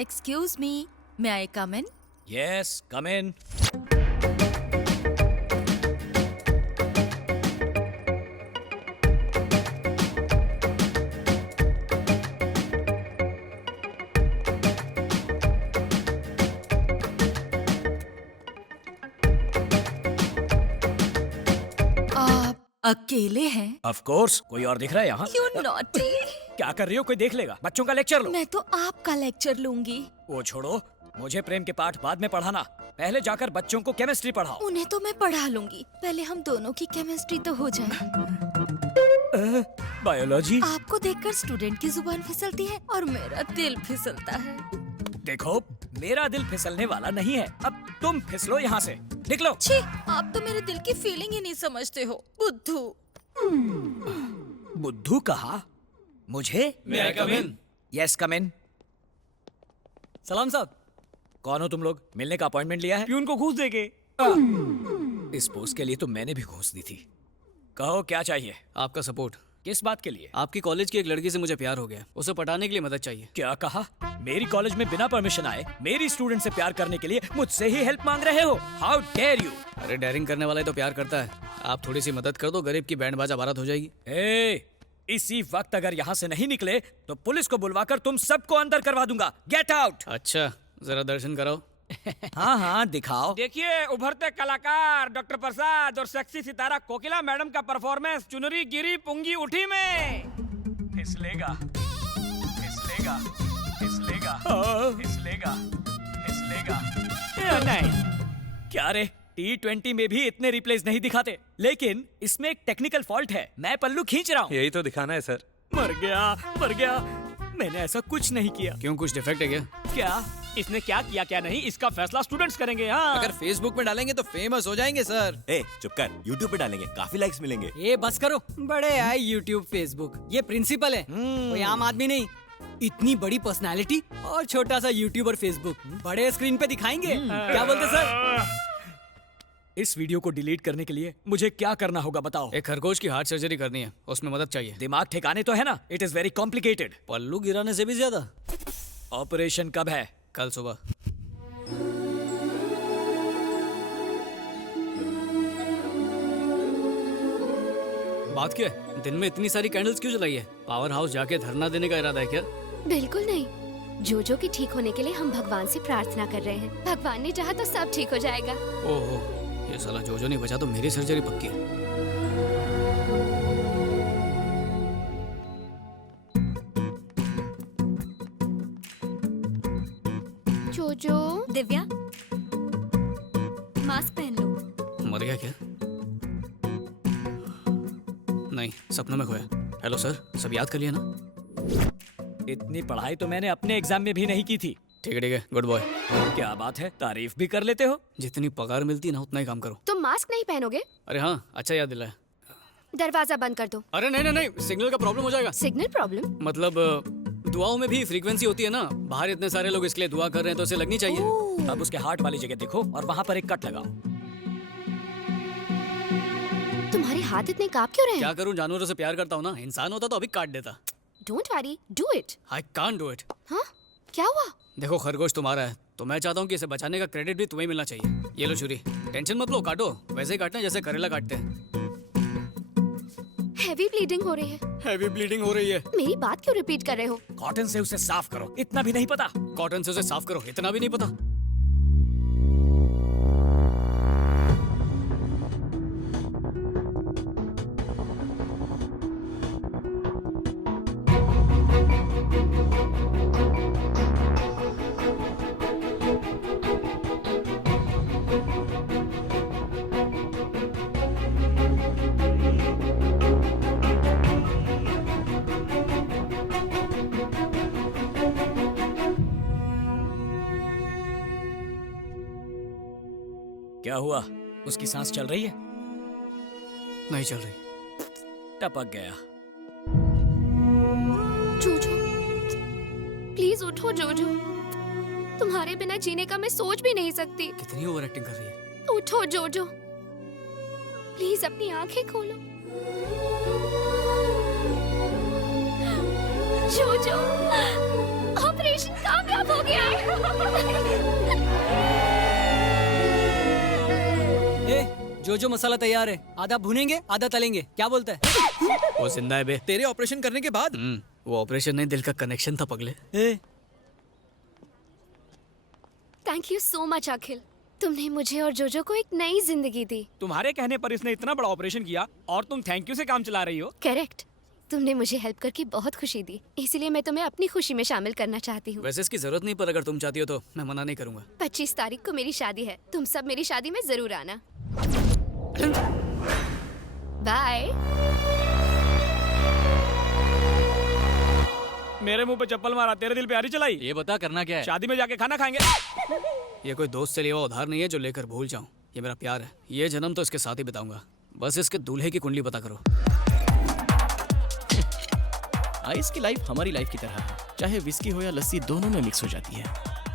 Excuse me, may I come in? Yes, come in. आप अकेले हैं? Of course, कोई और दिख रहा है यहाँ? You naughty! क्या कर रही हो? कोई देख लेगा। बच्चों का लेक्चर लो। मैं तो आपका लेक्चर लूंगी। वो छोड़ो, मुझे प्रेम के पाठ बाद में पढ़ाना। पहले जाकर बच्चों को केमिस्ट्री पढ़ाओ। उन्हें तो मैं पढ़ा लूंगी, पहले हम दोनों की केमिस्ट्री तो हो जाए। बायोलॉजी? आपको देखकर स्टूडेंट की जुबान फिसलती है और मेरा दिल फिसलता है। देखो, मेरा दिल फिसलने वाला नहीं है। अब तुम फिसलो यहाँ से। निकलो। छी, आप तो मेरे दिल की फीलिंग ही नहीं समझते हो, बुद्धू। बुद्धू कहा? मुझे? May I come in? Yes, come in. सलाम साहब, कौन हो तुम लोग? मिलने का अपॉइंटमेंट लिया है? प्यून को घूस देके। इस पोस्ट के लिए तो मैंने भी घूस दी थी। कहो क्या चाहिए? आपका सपोर्ट। किस बात के लिए? आपकी कॉलेज की एक लड़की से मुझे प्यार हो गया, उसे पटाने के लिए मदद चाहिए। क्या कहा? मेरी कॉलेज में बिना परमिशन आए मेरी स्टूडेंट से प्यार करने के लिए मुझसे ही हेल्प मांग रहे हो? How dare you! अरे डेयरिंग करने वाला ही तो प्यार करता है। आप थोड़ी सी मदद कर दो, गरीब की बैंड बाजा बारात हो जाएगी। इसी वक्त अगर यहाँ से नहीं निकले तो पुलिस को बुलवाकर तुम सबको अंदर करवा दूंगा। Get out! अच्छा, जरा दर्शन कराओ। हाँ हाँ, दिखाओ। देखिए, उभरते कलाकार डॉक्टर प्रसाद और सेक्सी सितारा कोकिला मैडम का परफॉर्मेंस चुनरी गिरी पुंगी उठी में। फिसलेगा, फिसलेगा, फिसलेगा, फिसलेगा, फिसलेगा। नहीं, क्या रे, T20 में भी इतने रिप्लेस नहीं दिखाते, लेकिन इसमें एक टेक्निकल फॉल्ट है। मैं पल्लू खींच रहा हूँ। यही तो दिखाना है सर। मर गया, मर गया। मैंने ऐसा कुछ नहीं किया। क्यों, कुछ डिफेक्ट है क्या? क्या? इसने क्या किया क्या नहीं, इसका फैसला स्टूडेंट्स करेंगे। हाँ, अगर फेसबुक में डालेंगे तो फेमस हो जाएंगे सर। ए चुप कर, यूट्यूब पे डालेंगे, काफी लाइक्स मिलेंगे। ये बस करो, बड़े आए यूट्यूब फेसबुक। ये प्रिंसिपल है, कोई आम आदमी नहीं। इतनी बड़ी पर्सनालिटी और छोटा सा यूट्यूब और फेसबुक बड़े स्क्रीन पे दिखाएंगे। क्या बोलते सर? इस वीडियो को डिलीट करने के लिए मुझे क्या करना होगा बताओ? एक खरगोश की हार्ट सर्जरी करनी है, उसमें मदद चाहिए। दिमाग ठिकाने तो है ना? It is very complicated. पल्लू गिराने से भी ज्यादा। ऑपरेशन कब है? कल सुबह। बात क्या है? दिन में इतनी सारी कैंडल्स क्यों जलाई है? पावर हाउस जाके धरना देने का इरादा है क्या? बिल्कुल नहीं। जोजो के ठीक होने के लिए हम भगवान से प्रार्थना कर रहे हैं। भगवान ने चाहा तो सब ठीक हो जाएगा। ओहो, ये साला जोजो नहीं बचा तो मेरी सर्जरी पक्की है। जोजो, दिव्या, मास्क पहन लो। मर गया क्या? नहीं, सपनों में खोया। हेलो सर, सब याद कर लिया ना? इतनी पढ़ाई तो मैंने अपने एग्जाम में भी नहीं की थी। ठीक है, गुड बॉय। क्या बात है, तारीफ भी कर लेते हो। जितनी पगार मिलती है ना उतना ही काम करो। तुम मास्क नहीं पहनोगे? अरे हाँ, अच्छा याद दिलाया। दरवाजा बंद कर दो। अरे नहीं नहीं नहीं, सिग्नल का प्रॉब्लम हो जाएगा। Signal problem? मतलब दुआओं में भी फ्रीक्वेंसी होती है ना। बाहर इतने सारे लोग इसके लिए दुआ कर रहे हैं तो उसे लगनी चाहिए। अब उसके हार्ट वाली जगह देखो और वहाँ पर एक कट लगाओ। तुम्हारे हाथ इतने कांप क्यों रहे हैं? क्या करूं, जानवरों से प्यार करता हूँ ना। इंसान होता तो अभी काट देता। Don't worry, do it. I can't do it. हाँ, क्या हुआ? देखो, खरगोश तुम्हारा है तो मैं चाहता हूँ कि इसे बचाने का क्रेडिट भी तुम्हें मिलना चाहिए। ये लो छुरी, टेंशन मत लो, काटो। वैसे ही काटना है जैसे करेला काटते हैं। हैवी ब्लीडिंग हो रही है। हैवी ब्लीडिंग हो रही है? मेरी बात क्यों रिपीट कर रहे हो? कॉटन से उसे साफ करो, इतना भी नहीं पता? कॉटन से उसे साफ करो, इतना भी नहीं पता? क्या हुआ? उसकी सांस चल रही है? नहीं चल रही। टपक गया। जोजो, प्लीज उठो जोजो। तुम्हारे बिना जीने का मैं सोच भी नहीं सकती। कितनी ओवर एक्टिंग कर रही है। उठो जोजो, प्लीज अपनी आंखें खोलो। जोजो, ऑपरेशन कामयाब हो गया है। जो मसाला तैयार है, आधा भुनेंगे आधा तलेंगे, क्या बोलता है? वो जिंदा है बे। तेरे ऑपरेशन करने के बाद वो ऑपरेशन नहीं, दिल का कनेक्शन था पगले। थैंक यू सो मच अखिल, तुमने मुझे और जोजो को एक नई जिंदगी दी। तुम्हारे कहने पर इसने इतना बड़ा ऑपरेशन किया और तुम थैंक यू से काम चला रही हो। करेक्ट, तुमने मुझे हेल्प करके बहुत खुशी दी, इसलिए मैं तुम्हें अपनी खुशी में शामिल करना चाहती हूँ। वैसे इसकी जरूरत नहीं, पर अगर तुम चाहती हो तो मैं मना नहीं करूंगा। 25 तारीख को मेरी शादी है, तुम सब मेरी शादी में जरूर आना। बाय। मेरे मुंह पे चप्पल मारा, तेरे दिल पे आरी चलाई। ये बता करना क्या है? शादी में जाके खाना खाएंगे। ये कोई दोस्त से लिया हुआ उधार नहीं है जो लेकर भूल जाऊं। ये मेरा प्यार है, ये जन्म तो इसके साथ ही बिताऊंगा। बस इसके दूल्हे की कुंडली पता करो। आइस की लाइफ हमारी लाइफ की तरह है, चाहे विस्की हो या लस्सी दोनों में मिक्स हो जाती है।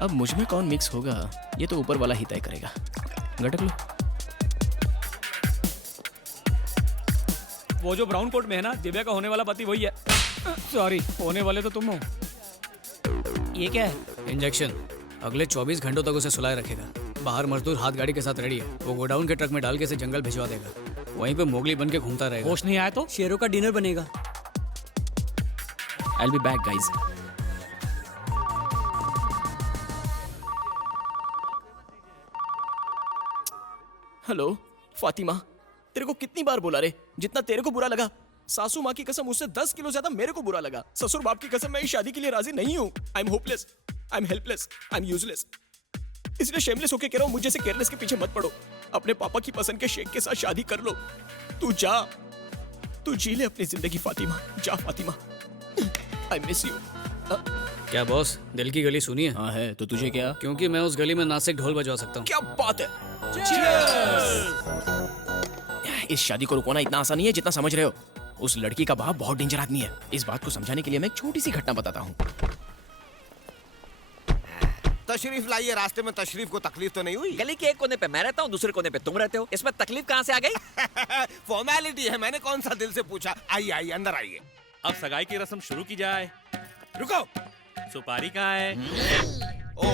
अब मुझ में कौन मिक्स होगा ये तो ऊपर वाला ही तय करेगा। गटक लो। वो जो ब्राउन कोट में है ना, दिव्या का होने वाला पति वही है। सॉरी, होने वाले तो तुम हो। ये क्या है? इंजेक्शन अगले 24 घंटों तक उसे सुलाए रखेगा। बाहर मजदूर हाथ गाड़ी के साथ रेडी है, वो गोडाउन के ट्रक में डाल के इसे जंगल भिजवा देगा। वहीं पे मोगली बन के घूमता रहेगा। होश नहीं आया तो शेरों का डिनर बनेगा। I'll be back, guys. Hello Fatima, तेरे को कितनी बार बोला रे, जितना तेरे को बुरा लगा सासू माँ की कसम उससे 10 किलो ज्यादा मेरे को बुरा लगा। ससुर बाप की कसम मैं इस शादी के लिए राजी नहीं हूँ। I am hopeless, I am helpless, I am useless. इसलिए शेमलेस होके कह रहा हूँ, मुझे से केयरलेस के पीछे मत पड़ो। अपने पापा की पसंद के शेख के साथ शादी कर लो। तू जा, तू जी ले अपनी जिंदगी फातिमा, जा फातिमा। I miss you. क्या बॉस, दिल की गली सुनी है? हाँ है, तो तुझे क्या? क्योंकि मैं उस गली में नासिक ढोल बजवा सकता हूँ। क्या बात है। इस शादी को रुकवाना इतना आसान नहीं है जितना समझ रहे हो। उस लड़की का बाप बहुत डेंजर आदमी है। इस बात को समझाने के लिए मैं एक छोटी सी घटना बताता हूँ। तशरीफ लाइए, रास्ते में तशरीफ को तकलीफ तो नहीं हुई? गली के एक कोने पे मैं रहता हूँ, दूसरे कोने पे तुम रहते हो, इसमें तकलीफ कहाँ से आ गई? फॉर्मेलिटी है, मैंने कौन सा दिल से पूछा। आइए आइए अंदर आइए। अब सगाई की रस्म शुरू की जाए। रुको, सुपारी कहाँ है? ओ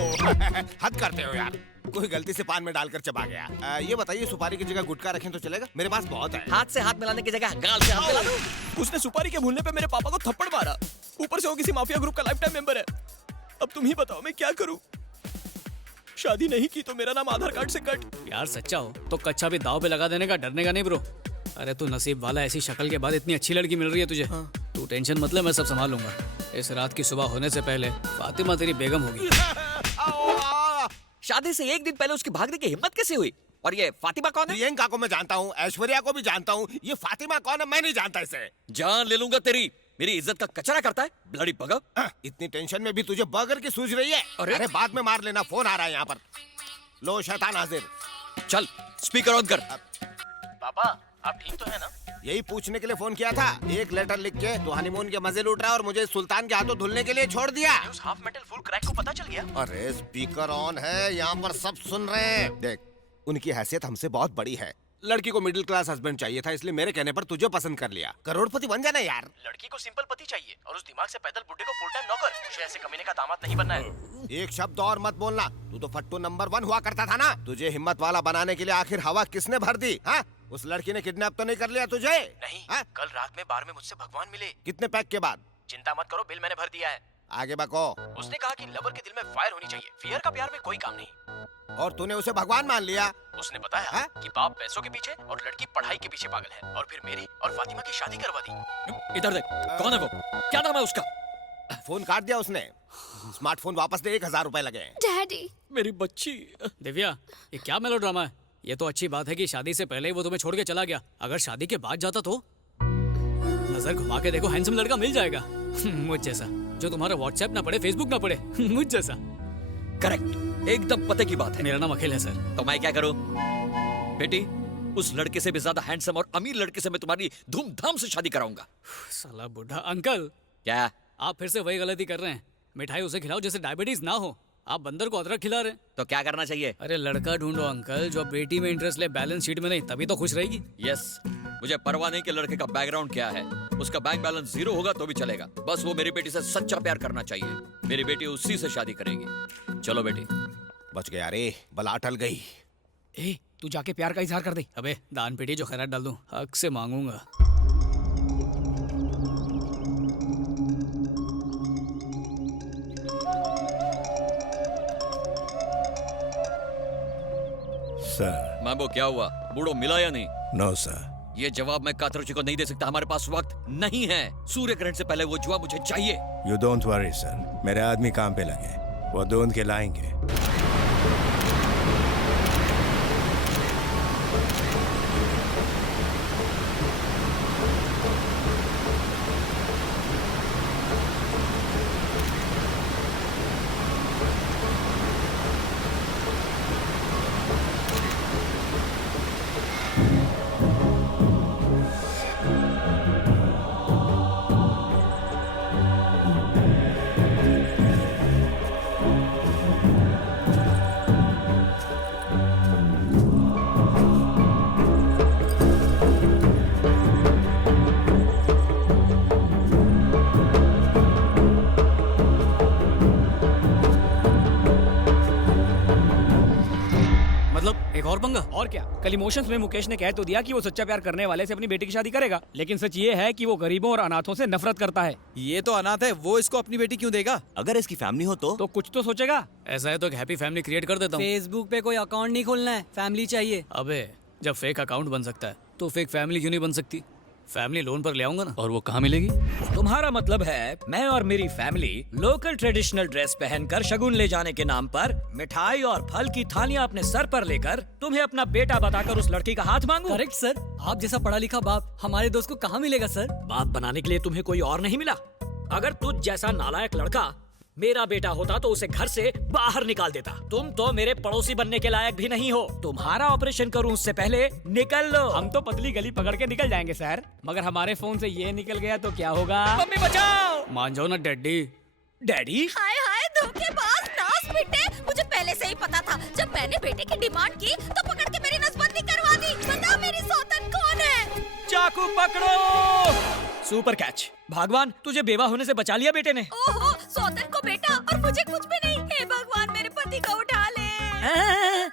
हद करते हो यार, कोई गलती से पान में डालकर चबा गया। ये बताइए, सुपारी की जगह गुटखा रखें तो चलेगा? मेरे पास बहुत है। हाथ से हाथ मिलाने की जगह गाल से हाथ मिला दो। उसने सुपारी के भूलने पे मेरे पापा को थप्पड़ मारा, ऊपर से वो किसी माफिया ग्रुप का लाइफ टाइम मेंबर है। अब तुम ही बताओ मैं क्या करूं? शादी नहीं की तो मेरा नाम आधार कार्ड से कट। यार सच्चा हो तो कच्चा भी दाव पे लगा देने का, डरने का नहीं ब्रो। अरे तू नसीब वाला, ऐसी शक्ल के बाद इतनी अच्छी लड़की मिल रही है तुझे। तू टेंशन मत ले, मैं सब संभाल लूंगा। इस रात की सुबह होने से पहले फातिमा तेरी बेगम होगी। शादी से एक दिन पहले उसकी भागने की हिम्मत कैसे हुई? और ये फातिमा कौन है? प्रियंका को मैं जानता हूँ, ऐश्वर्या को भी जानता हूँ, ये फातिमा कौन है मैं नहीं जानता इसे। जान ले लूंगा तेरी। मेरी इज्जत का कचरा करता है, ब्लडी बगर। इतनी टेंशन में भी तुझे बर्गर की सूझ रही है? अरे बाद में मार लेना, फोन आ रहा है यहाँ पर। लो शैतान हाजिर। चल स्पीकर ऑन कर। पापा आप ठीक तो है ना? यही पूछने के लिए फोन किया था। एक लेटर लिख के तो हनीमून के मजे लूट रहा है और मुझे सुल्तान के हाथों धुलने के लिए छोड़ दिया। उस हाफ मेटल फुल क्रैक को पता चल गया? अरे स्पीकर ऑन है, यहाँ पर सब सुन रहे हैं। देख, उनकी हैसियत हमसे बहुत बड़ी है। लड़की को मिडिल क्लास हस्बैंड चाहिए था, इसलिए मेरे कहने पर तुझे पसंद कर लिया। करोड़पति बन जाना यार। लड़की को सिंपल पति चाहिए और उस दिमाग से पैदल बुड्ढे को फुल टाइम नौकर। मुझे ऐसे कमीने का दामाद नहीं बनना है। एक शब्द और मत बोलना। तू तो फट्टू नंबर 1 हुआ करता था ना। तुझे हिम्मत वाला बनाने के लिए आखिर हवा किसने भर दी? हाँ, उस लड़की ने किडनैप तो नहीं कर लिया तुझे? नहीं हा? कल रात में बार में मुझसे भगवान मिले। कितने पैक के बाद? चिंता मत करो, बिल मैंने भर दिया है। आगे बको। उसने कहा कि लवर के दिल में फायर होनी चाहिए, फियर का प्यार में कोई काम नहीं। और तूने उसे भगवान मान लिया? उसने बताया कि बाप पैसों के पीछे और लड़की पढ़ाई के पीछे पागल है, और फिर मेरी और फातिमा की शादी करवा दी। इधर देख, कौन है वो? क्या नाम है उसका? फोन काट दिया उसने। स्मार्टफोन वापस दे, 1000 रुपए लगे। डैडी, मेरी बच्ची। दिव्या, ये क्या मेलोड्रामा है? ये तो अच्छी बात है कि शादी से पहले ही वो तुम्हें छोड़ के चला गया। अगर शादी के बाद जाता तो नजर घुमा के देखो, हैंडसम लड़का मिल जाएगा। मुझ जैसा, जो तुम्हारा व्हाट्सएप ना पढ़े, फेसबुक ना पढ़े। मुझ जैसा। करेक्ट, एकदम पते की बात है। मेरा नाम अखिल है सर। तो मैं क्या करूं? बेटी, उस लड़के से भी ज्यादा हैंडसम और अमीर लड़के से मैं तुम्हारी धूमधाम से शादी कराऊंगा। साला बुढ़ा अंकल। क्या? आप फिर से वही गलती कर रहे हैं। मिठाई उसे खिलाओ जैसे डायबिटीज ना हो। आप बंदर को अदरक खिला रहे हैं। तो क्या करना चाहिए? अरे लड़का ढूंढो अंकल जो बेटी में इंटरेस्ट ले, बैलेंस शीट में नहीं, तभी तो खुश रहेगी। यस, मुझे परवाह नहीं कि लड़के का बैकग्राउंड क्या है। उसका बैंक बैलेंस 0 होगा तो भी चलेगा, बस वो मेरी बेटी से सच्चा प्यार करना चाहिए। मेरी बेटी उसी से शादी करेगी। चलो बेटी। बच गया रे, बला टल गई। ए, तू जाके प्यार का इजहार कर दे। अबे दान पेटी जो खैरात डाल दूं, हक से मांगूंगा। सर। मैम्बो क्या हुआ? बूढ़ो मिला या नहीं? No sir. ये जवाब मैं कातरुचि को नहीं दे सकता, हमारे पास वक्त नहीं है। सूर्य ग्रहण से पहले वो जवाब मुझे चाहिए। यू डोंट वरी सर, मेरे आदमी काम पे लगे, वो ढूंढ के लाएंगे। एक और पंगा। और क्या, कल इमोशंस में मुकेश ने कह तो दिया कि वो सच्चा प्यार करने वाले से अपनी बेटी की शादी करेगा, लेकिन सच ये है कि वो गरीबों और अनाथों से नफरत करता है। ये तो अनाथ है, वो इसको अपनी बेटी क्यों देगा? अगर इसकी फैमिली हो तो कुछ तो सोचेगा। ऐसा है तो एक हैप्पी फैमिली क्रिएट कर देता हूँ। फेसबुक पे कोई अकाउंट नहीं खोलना है, फैमिली चाहिए। अबे जब फेक अकाउंट बन सकता है तो फेक फैमिली क्यों नहीं बन सकती? फैमिली लोन पर ले आऊंगा ना। और वो कहाँ मिलेगी? तुम्हारा मतलब है मैं और मेरी फैमिली लोकल ट्रेडिशनल ड्रेस पहनकर शगुन ले जाने के नाम पर मिठाई और फल की थालियां अपने सर पर लेकर तुम्हें अपना बेटा बताकर उस लड़की का हाथ मांगू? करेक्ट सर, आप जैसा पढ़ा लिखा बाप हमारे दोस्त को कहाँ मिलेगा सर? बात बनाने के लिए तुम्हें कोई और नहीं मिला? अगर तुझ जैसा नालायक लड़का मेरा बेटा होता तो उसे घर से बाहर निकाल देता। तुम तो मेरे पड़ोसी बनने के लायक भी नहीं हो। तुम्हारा ऑपरेशन करूं उससे पहले निकल लो। हम तो पतली गली पकड़ के निकल जाएंगे सर, मगर हमारे फोन से ये निकल गया तो क्या होगा? मम्मी बचाओ! मान जाओ ना डैडी। डैडी? हाय हाय धोखेबाज नास बेटे, मुझे पहले से ही पता था। जब मैंने बेटे की डिमांड की तो पकड़ के मेरी नसबंदी करवा दी। बता मेरी सौतन कौन है? चाकू पकड़ो! Super catch. भगवान तुझे बेवा होने से बचा लिया बेटे ने। ओहो, सौतन को बेटा और मुझे कुछ भी नहीं। हे भगवान मेरे पति को उठा ले।